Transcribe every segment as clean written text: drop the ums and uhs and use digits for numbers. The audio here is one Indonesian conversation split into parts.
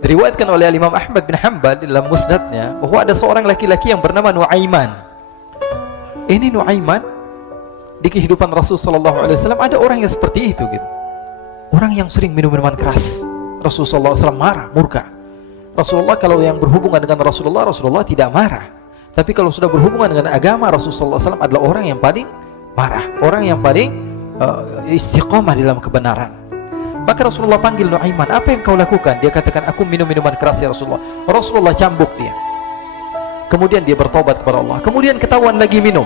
Diriwayatkan oleh Imam Ahmad bin Hanbal dalam musnadnya bahwa ada seorang laki-laki yang bernama Nuaiman. Ini Nuaiman, di kehidupan Rasul sallallahu alaihi wasallam ada orang yang seperti itu gitu. Orang yang sering minum minuman keras. Rasul sallallahu alaihi wasallam marah, murka. Rasulullah kalau yang berhubungan dengan Rasulullah tidak marah. Tapi kalau sudah berhubungan dengan agama, Rasul sallallahu alaihi wasallam adalah orang yang paling marah, orang yang paling istiqamah dalam kebenaran. Maka Rasulullah panggil Nuaiman, apa yang kau lakukan? Dia katakan, aku minum minuman keras ya Rasulullah. Rasulullah cambuk dia. Kemudian dia bertobat kepada Allah. Kemudian ketahuan lagi minum.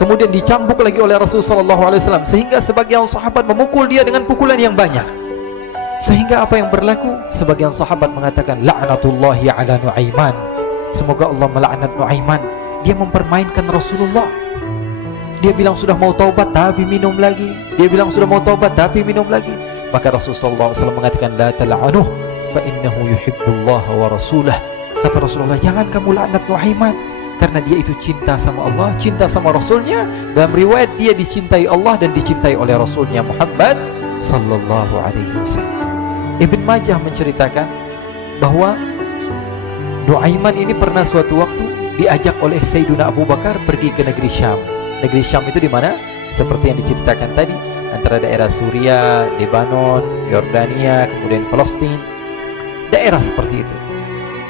Kemudian dicambuk lagi oleh Rasulullah SAW, sehingga sebagian sahabat memukul dia dengan pukulan yang banyak. Sehingga apa yang berlaku? Sebagian sahabat mengatakan, la'natullahi ala Nuaiman. Semoga Allah melaknat Nuaiman. Dia mempermainkan Rasulullah. Dia bilang sudah mau taubat tapi minum lagi. Dia bilang sudah mau taubat tapi minum lagi. Maka Rasulullah SAW mengatakan, la tal'anuh fa innahu yuhibbullah wa rasulah. Kata Rasulullah, jangan kamu laknat Nuaiman, karena dia itu cinta sama Allah, cinta sama Rasulnya. Dalam riwayat dia dicintai Allah dan dicintai oleh Rasulnya Muhammad sallallahu alaihi wasallam. Ibn Majah menceritakan bahwa Nuaiman ini pernah suatu waktu diajak oleh Sayyiduna Abu Bakar pergi ke negeri Syam. Negeri Syam itu di mana? Seperti yang diceritakan tadi, antara daerah Suriah, Lebanon, Yordania, kemudian Palestina. Daerah seperti itu.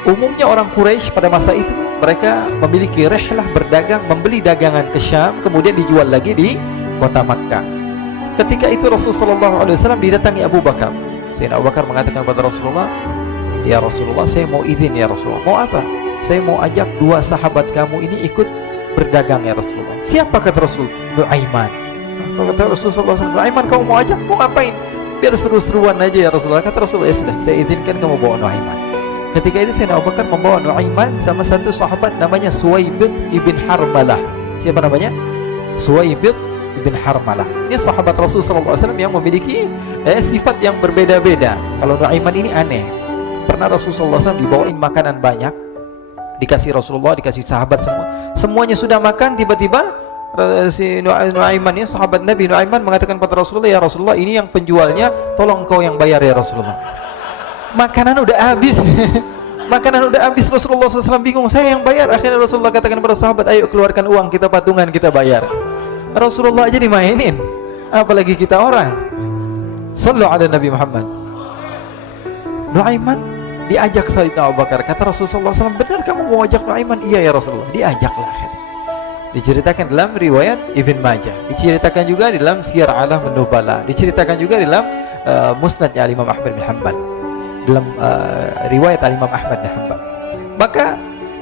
Umumnya orang Quraisy pada masa itu mereka memiliki rihlah berdagang, membeli dagangan ke Syam, kemudian dijual lagi di kota Makkah. Ketika itu Rasulullah SAW didatangi Abu Bakar. Sayyidina Abu Bakar mengatakan kepada Rasulullah, ya Rasulullah, saya mau izin ya Rasulullah. Mau apa? Saya mau ajak dua sahabat kamu ini ikut berdagang ya Rasulullah. Siapa kata Rasul? Nuaiman. Kata Rasulullah SAW, Nuaiman kamu mau ajak? Mau ngapain? Biar seru-seruan aja ya Rasulullah. Kata Rasulullah, ya sudah, saya izinkan kamu bawa Nuaiman. Ketika itu Sayyidina Abu Bakar membawa Nuaiman sama satu sahabat namanya Suwaibid ibn Harmalah. Siapa namanya? Suwaibid ibn Harmalah. Ini sahabat Rasulullah SAW yang memiliki sifat yang berbeda-beda. Kalau Nuaiman ini aneh. Pernah Rasulullah SAW dibawain makanan banyak, dikasih Rasulullah, dikasih sahabat semua. Semuanya sudah makan, tiba-tiba si Nuaiman ini, sahabat Nabi Nuaiman mengatakan kepada Rasulullah, ya Rasulullah, ini yang penjualnya, tolong engkau yang bayar ya Rasulullah. Makanan udah habis. Makanan udah habis. Rasulullah SAW bingung, saya yang bayar. Akhirnya Rasulullah katakan kepada sahabat, ayo keluarkan uang, kita patungan, kita bayar. Rasulullah aja dimainin, apalagi kita orang. Sallu ala Nabi Muhammad. Nuaiman diajak Sayyidina Abu Bakar. Kata Rasulullah SAW, benar kamu mau ajak Nuaiman? Iya ya Rasulullah. Diajaklah akhirnya. Diceritakan dalam riwayat Ibn Majah, diceritakan juga dalam Siyar A'lam An-Nubala, diceritakan juga dalam musnadnya Imam Ahmad bin Hanbal, dalam riwayat Imam Ahmad bin Hanbal. Maka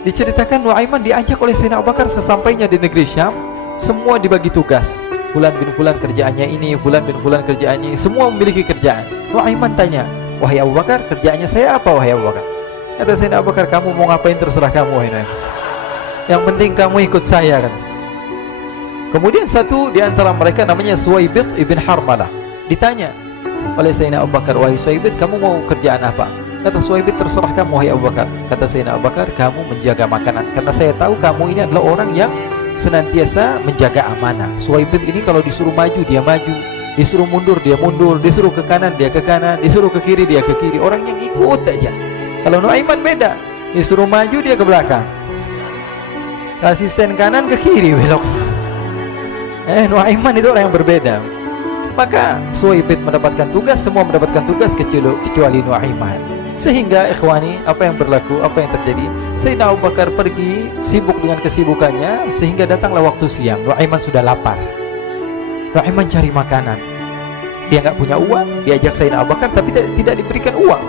diceritakan Nuaiman diajak oleh Sayyidina Abu Bakar. Sesampainya di negeri Syam, semua dibagi tugas. Fulan bin Fulan kerjaannya ini, Fulan bin Fulan kerjaannya ini, semua memiliki kerjaan. Nuaiman tanya, wahai Abu Bakar, kerjaannya saya apa wahai Abu Bakar? Kata Sayyidina Abu Bakar, kamu mau ngapain terserah kamu wahai Nuaiman. Yang penting kamu ikut saya kan. Kemudian satu di antara mereka namanya Suwaibid ibn Harmalah ditanya oleh Sayyidina Abu Bakar, wahai Suwaibid, kamu mau kerjaan apa? Kata Suwaibid, terserah kamu wahai Abu Bakar. Kata Sayyidina Abu Bakar, kamu menjaga makanan, karena saya tahu kamu ini adalah orang yang senantiasa menjaga amanah. Suwaibid ini kalau disuruh maju dia maju, disuruh mundur dia mundur, disuruh ke kanan dia ke kanan, disuruh ke kiri dia ke kiri. Orang yang ikut aja. Kalau Nuaiman beda, disuruh maju dia ke belakang, kasih sen kanan ke kiri belok. Nuaiman itu orang yang berbeda. Maka Suwaibid mendapatkan tugas, semua mendapatkan tugas kecuali Nuaiman. Sehingga ikhwani, apa yang berlaku, apa yang terjadi? Sayyidina Abu Bakar pergi sibuk dengan kesibukannya, sehingga datanglah waktu siang. Nuaiman sudah lapar. Nuaiman cari makanan. Dia nggak punya uang, diajak Sayyidina Abu Bakar tapi tidak diberikan uang.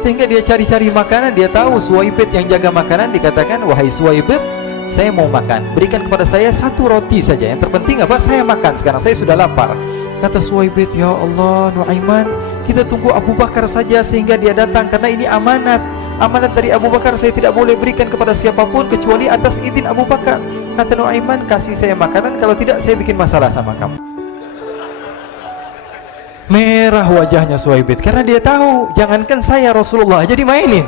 Sehingga dia cari-cari makanan. Dia tahu Suwaibid yang jaga makanan, dikatakan, wahai Suwaibid, saya mau makan, berikan kepada saya satu roti saja. Yang terpenting apa? Saya makan sekarang, saya sudah lapar. Kata Suwaibid, ya Allah Nuaiman, kita tunggu Abu Bakar saja sehingga dia datang, karena ini amanat. Amanat dari Abu Bakar, saya tidak boleh berikan kepada siapapun kecuali atas izin Abu Bakar. Kata Nuaiman, kasih saya makanan, kalau tidak saya bikin masalah sama kamu. Merah wajahnya Suwaibid, karena dia tahu, jangankan saya, Rasulullah jadi mainin.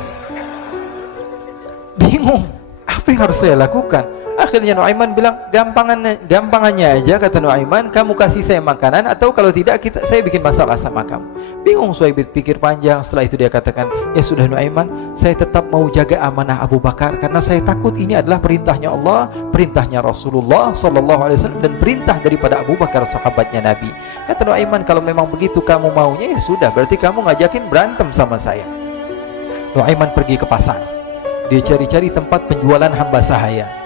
Bingung, apa yang harus saya lakukan? Akhirnya Nuaiman bilang, gampangannya aja, kata Nuaiman, kamu kasih saya makanan, atau kalau tidak saya bikin masalah sama kamu. Bingung Suhaib pikir panjang. Setelah itu dia katakan, ya sudah Nuaiman, saya tetap mau jaga amanah Abu Bakar, karena saya takut ini adalah perintahnya Allah, perintahnya Rasulullah SAW, dan perintah daripada Abu Bakar, sahabatnya Nabi. Kata Nuaiman, kalau memang begitu kamu maunya, ya sudah, berarti kamu ngajakin berantem sama saya. Nuaiman pergi ke pasar. Dia cari-cari tempat penjualan hamba sahaya.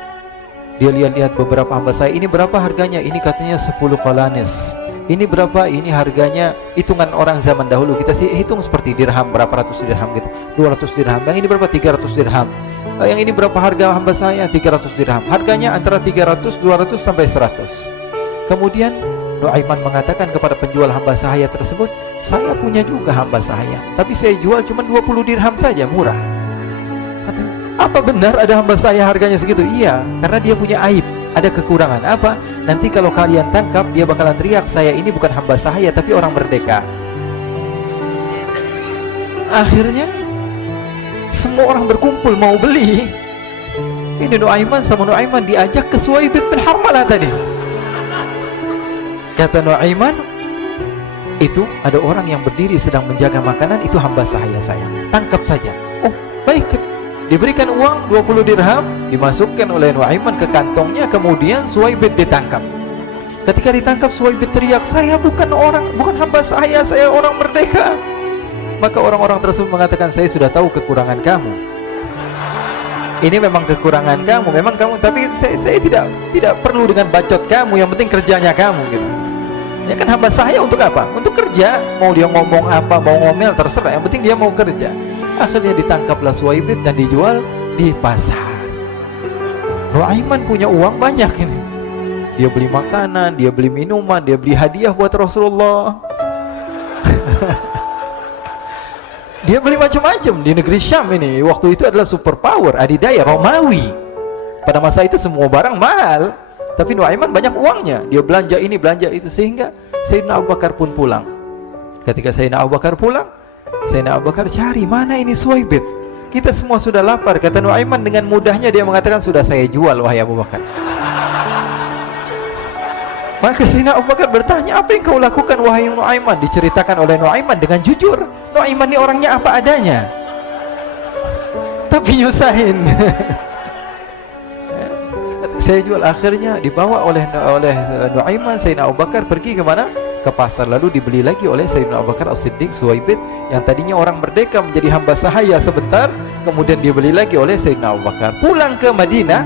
Dia lihat-lihat beberapa hamba sahaya. Ini berapa harganya? Ini katanya 10 qalanis. Ini berapa? Ini harganya, hitungan orang zaman dahulu kita sih hitung seperti dirham, berapa ratus dirham gitu, 200 dirham. Yang ini berapa? 300 dirham. Yang ini berapa harga hamba sahaya? 300 dirham. Harganya antara 300, 200 sampai 100. Kemudian Nuaiman mengatakan kepada penjual hamba sahaya tersebut, saya punya juga hamba sahaya, tapi saya jual cuma 20 dirham saja, murah. Katanya, apa benar ada hamba saya harganya segitu? Iya, karena dia punya aib, ada kekurangan. Apa? Nanti kalau kalian tangkap, dia bakalan teriak, saya ini bukan hamba sahaya tapi orang merdeka. Akhirnya semua orang berkumpul mau beli. Ini Nuaiman sama Nuaiman diajak ke Suhaib bin Harmalah tadi. Kata Nuaiman, itu ada orang yang berdiri sedang menjaga makanan, itu hamba sahaya saya, tangkap saja. Oh baik. Diberikan uang 20 dirham, dimasukkan oleh Nuaiman ke kantongnya. Kemudian Suhaib ditangkap. Ketika ditangkap, Suhaib teriak, saya bukan hamba saya orang merdeka. Maka orang-orang tersebut mengatakan, saya sudah tahu kekurangan kamu. Ini memang kekurangan kamu, memang kamu, tapi saya tidak perlu dengan bacot kamu, yang penting kerjanya kamu gitu. Ya kan hamba saya untuk apa? Untuk kerja. Mau dia ngomong apa, mau ngomel, terserah, yang penting dia mau kerja. Akhirnya ditangkaplah Suhaib dan dijual di pasar. Nuaiman punya uang banyak ini. Dia beli makanan, dia beli minuman, dia beli hadiah buat Rasulullah. Dia beli macam-macam di negeri Syam ini. Waktu itu adalah superpower, adidaya Romawi. Pada masa itu semua barang mahal, tapi Nuaiman banyak uangnya. Dia belanja ini, belanja itu, sehingga Sayyidina Abu Bakar pun pulang. Ketika Sayyidina Abu Bakar pulang, Sayyidina Abu Bakar cari, mana ini Suhaib? Kita semua sudah lapar. Kata Nuaiman dengan mudahnya dia mengatakan, sudah saya jual wahai Abu Bakar. Maka Sayyidina Abu Bakar bertanya, apa yang kau lakukan wahai Nuaiman? Diceritakan oleh Nuaiman dengan jujur. Nuaiman ini orangnya apa adanya, tapi nyusahin. Saya jual. Akhirnya dibawa oleh Nuaiman, Sayyidina Abu Bakar pergi kemana? Ke pasar. Lalu dibeli lagi oleh Sayyidina Abu Bakar As-Siddiq, Suhaib yang tadinya orang merdeka menjadi hamba sahaya sebentar, kemudian dibeli lagi oleh Sayyidina Abu Bakar. Pulang ke Madinah,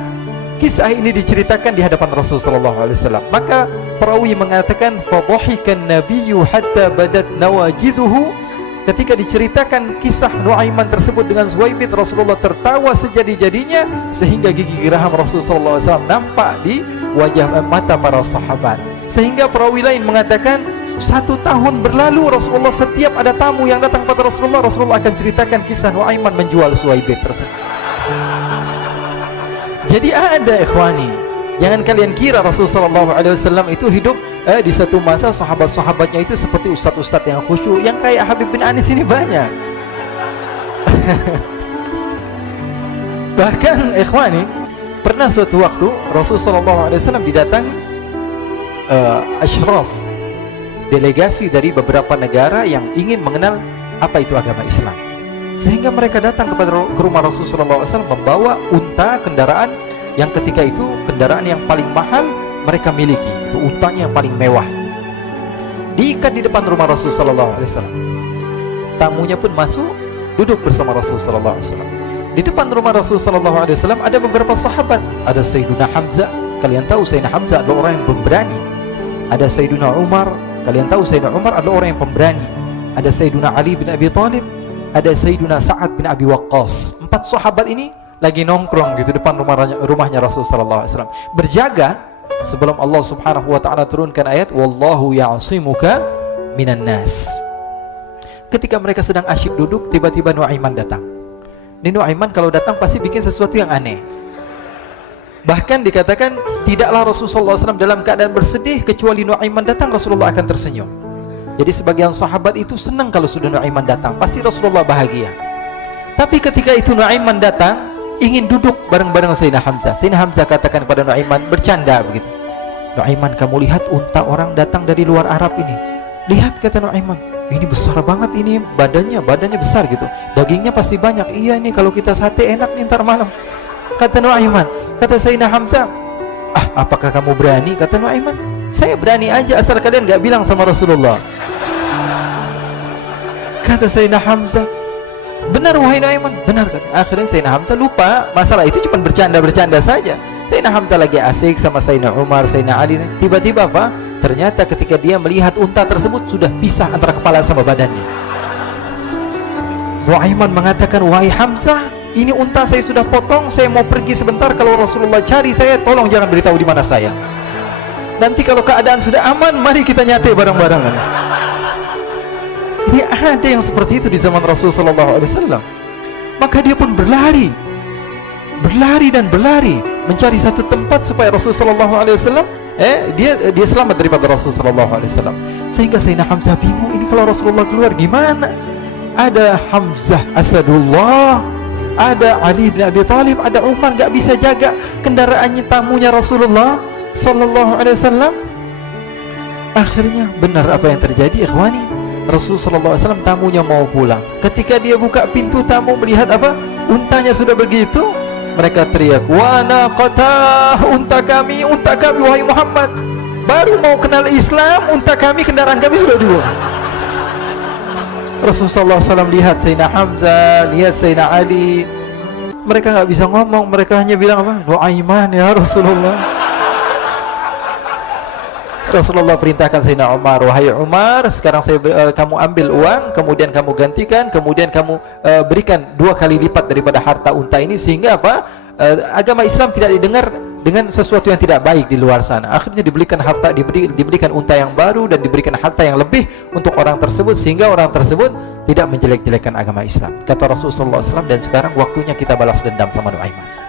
kisah ini diceritakan di hadapan Rasulullah SAW. Maka perawi mengatakan, fadhahikan nabiyyu hatta badat nawajiduhu. Ketika diceritakan kisah Nuaiman tersebut dengan Suhaib, Rasulullah tertawa sejadi-jadinya sehingga gigi geraham Rasulullah SAW nampak di wajah mata para sahabat. Sehingga perawi lain mengatakan, 1 tahun berlalu Rasulullah, setiap ada tamu yang datang pada Rasulullah akan ceritakan kisah Nuaiman menjual Suhaib tersebut. Jadi ada ikhwani, jangan kalian kira Rasulullah SAW itu hidup di satu masa sahabat-sahabatnya itu seperti ustadz-ustadz yang khusyuk, yang kayak Habib bin Anis ini banyak. Bahkan ikhwani, pernah suatu waktu Rasulullah SAW didatangi asyraf, delegasi dari beberapa negara yang ingin mengenal apa itu agama Islam. Sehingga mereka datang ke rumah Rasulullah SAW membawa unta, kendaraan yang ketika itu kendaraan yang paling mahal mereka miliki. Itu untanya yang paling mewah. Diikat di depan rumah Rasulullah SAW. Tamunya pun masuk, duduk bersama Rasulullah SAW. Di depan rumah Rasulullah SAW ada beberapa sahabat. Ada Sayyidina Hamzah. Kalian tahu Sayyidina Hamzah adalah orang yang pemberani. Ada Sayyidina Umar. Kalian tahu Sayyidina Umar adalah orang yang pemberani. Ada Sayyidina Ali bin Abi Thalib. Ada Sayyidina Sa'ad bin Abi Waqqas. 4 sahabat ini lagi nongkrong gitu depan rumahnya Rasulullah SAW, berjaga sebelum Allah Subhanahu wa ta'ala turunkan ayat wallahu ya'simuka minan nas. Ketika mereka sedang asyik duduk, tiba-tiba Nuaiman datang. Ini Nuaiman kalau datang pasti bikin sesuatu yang aneh. Bahkan dikatakan tidaklah Rasulullah SAW dalam keadaan bersedih, kecuali Nuaiman datang Rasulullah akan tersenyum. Jadi sebagian sahabat itu senang kalau sudah Nuaiman datang, pasti Rasulullah bahagia. Tapi ketika itu Nuaiman datang, ingin duduk bareng-bareng Sayyidina Hamzah. Sayyidina Hamzah katakan kepada Nuaiman, bercanda begitu, Nuaiman, kamu lihat unta orang datang dari luar Arab ini. Lihat, kata Nuaiman, ini besar banget, ini badannya besar gitu, dagingnya pasti banyak. Iya, ini kalau kita sate enak nih ntar malam, kata Nuaiman. Kata Sayyidina Hamzah, apakah kamu berani? Kata Nuaiman, saya berani aja asal kalian gak bilang sama Rasulullah. Kata Sayyidina Hamzah, benar wahai Nuaiman, benar kan? Akhirnya Sayyidina Hamzah lupa masalah itu, cuma bercanda-bercanda saja. Sayyidina Hamzah lagi asik sama Sayyidina Umar, Sayyidina Ali. Tiba-tiba apa? Ternyata ketika dia melihat unta tersebut sudah pisah antara kepala sama badannya. Nuaiman mengatakan, wahai Hamzah, ini unta saya sudah potong, saya mau pergi sebentar. Kalau Rasulullah cari saya, tolong jangan beritahu di mana saya. Nanti kalau keadaan sudah aman, mari kita nyate bareng-bareng. Ini ada yang seperti itu di zaman Rasulullah SAW. Maka dia pun berlari dan berlari mencari satu tempat supaya Rasulullah SAW dia selamat daripada Rasulullah SAW. Sehingga Sayyidina Hamzah bingung, ini kalau Rasulullah keluar gimana? Ada Hamzah Asadullah, ada Ali bin Abi Thalib, ada Umar, gak bisa jaga kendaraannya, tamunya Rasulullah SAW. Akhirnya benar apa yang terjadi, ikhwani. Rasulullah SAW tamunya mau pulang. Ketika dia buka pintu tamu, melihat apa? Untanya sudah begitu. Mereka teriak, wa naqatah, unta kami wahai Muhammad. Baru mau kenal Islam, unta kami, kendaraan kami sudah dibuang. Rasulullah SAW lihat Sayyidina Hamzah, lihat Sayyidina Ali. Mereka gak bisa ngomong, mereka hanya bilang apa? Nuaiman ya Rasulullah. Rasulullah perintahkan Sayyidina Umar, wahai Umar, sekarang kamu ambil uang, kemudian kamu gantikan, kemudian kamu berikan 2 kali lipat daripada harta unta ini, sehingga apa? Agama Islam tidak didengar dengan sesuatu yang tidak baik di luar sana. Akhirnya diberikan harta, diberikan unta yang baru dan diberikan harta yang lebih untuk orang tersebut, sehingga orang tersebut tidak menjelek-jelekan agama Islam. Kata Rasulullah SAW, dan sekarang waktunya kita balas dendam sama Nuaiman.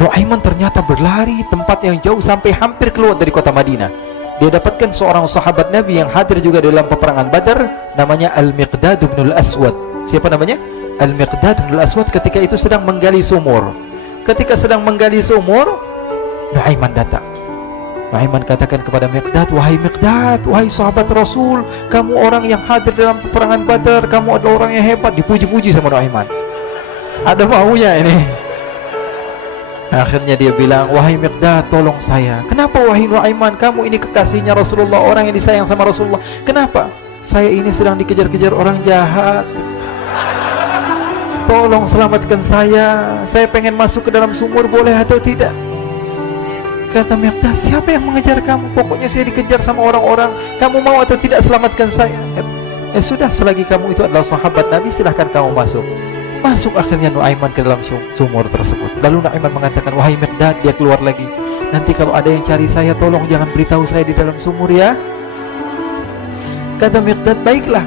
Nuaiman ternyata berlari tempat yang jauh sampai hampir keluar dari kota Madinah. Dia dapatkan seorang sahabat Nabi yang hadir juga dalam peperangan Badar, namanya Al-Miqdad bin Al-Aswad. Siapa namanya? Al-Miqdad bin Al-Aswad ketika itu sedang menggali sumur. Ketika sedang menggali sumur, Nuaiman datang. Nuaiman katakan kepada Miqdad, wahai Miqdad, wahai sahabat Rasul, kamu orang yang hadir dalam peperangan Badar, kamu adalah orang yang hebat. Dipuji-puji sama Nuaiman. Ada maunya ini. Akhirnya dia bilang, wahai Miqdad, tolong saya. Kenapa wahai Nuaiman? Kamu ini kekasihnya Rasulullah, orang yang disayang sama Rasulullah. Kenapa? Saya ini sedang dikejar-kejar orang jahat. Tolong selamatkan saya. Saya pengen masuk ke dalam sumur, boleh atau tidak? Kata Miqdad, siapa yang mengejar kamu? Pokoknya saya dikejar sama orang-orang. Kamu mau atau tidak selamatkan saya? Sudah, selagi kamu itu adalah sahabat Nabi, silahkan kamu masuk. Masuk akhirnya Nuaiman ke dalam sumur tersebut. Lalu Nuaiman mengatakan, wahai Miqdad, dia keluar lagi. Nanti kalau ada yang cari saya, tolong jangan beritahu saya di dalam sumur ya. Kata Miqdad, baiklah.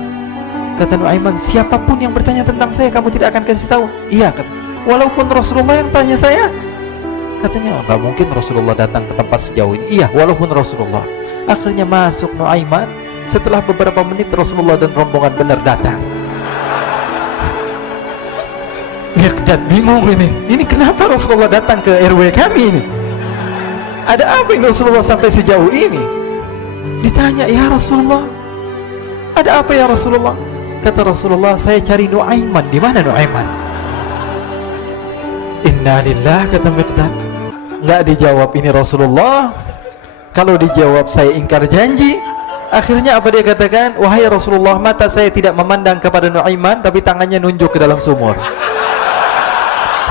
Kata Nuaiman, siapapun yang bertanya tentang saya, kamu tidak akan kasih tahu? Iya, kata. Walaupun Rasulullah yang tanya saya? Katanya, enggak mungkin Rasulullah datang ke tempat sejauh ini. Iya, walaupun Rasulullah. Akhirnya masuk Nuaiman. Setelah beberapa menit, Rasulullah dan rombongan benar datang. Miqdad bingung ini kenapa Rasulullah datang ke RW kami ini? Ada apa ini Rasulullah sampai sejauh ini? Ditanya, ya Rasulullah, ada apa ya Rasulullah? Kata Rasulullah, saya cari Nuaiman. Di mana Nuaiman? Innalillah, kata Miqdad. Nggak dijawab ini Rasulullah. Kalau dijawab saya ingkar janji. Akhirnya apa dia katakan? Wahai Rasulullah, mata saya tidak memandang kepada Nuaiman, tapi tangannya nunjuk ke dalam sumur.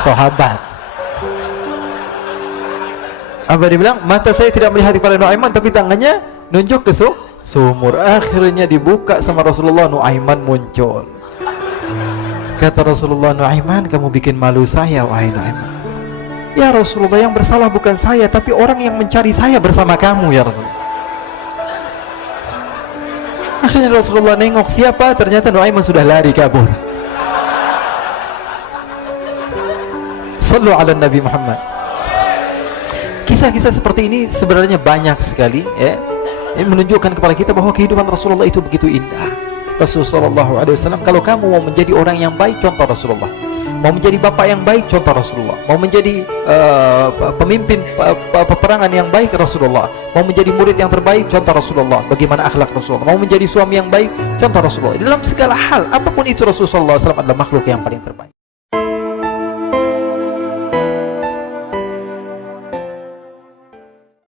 Sahabat. Apa dia bilang? Mata saya tidak melihat kepada Nuaiman, tapi tangannya nunjuk ke sumur. Akhirnya dibuka sama Rasulullah, Nuaiman muncul. Kata Rasulullah, Nuaiman, kamu bikin malu saya, wahai Nuaiman. Ya Rasulullah, yang bersalah bukan saya, tapi orang yang mencari saya bersama kamu, ya Rasulullah. Akhirnya Rasulullah nengok, siapa? Ternyata Nuaiman sudah lari kabur. Sallu ala Nabi Muhammad. Kisah-kisah seperti ini sebenarnya banyak sekali ya. Ini menunjukkan kepada kita bahwa kehidupan Rasulullah itu begitu indah. Rasulullah SAW, kalau kamu mau menjadi orang yang baik, contoh Rasulullah. Mau menjadi bapak yang baik, contoh Rasulullah. Mau menjadi pemimpin peperangan yang baik, Rasulullah. Mau menjadi murid yang terbaik, contoh Rasulullah. Bagaimana akhlak Rasulullah. Mau menjadi suami yang baik, contoh Rasulullah. Dalam segala hal, apapun itu, Rasulullah SAW adalah makhluk yang paling terbaik.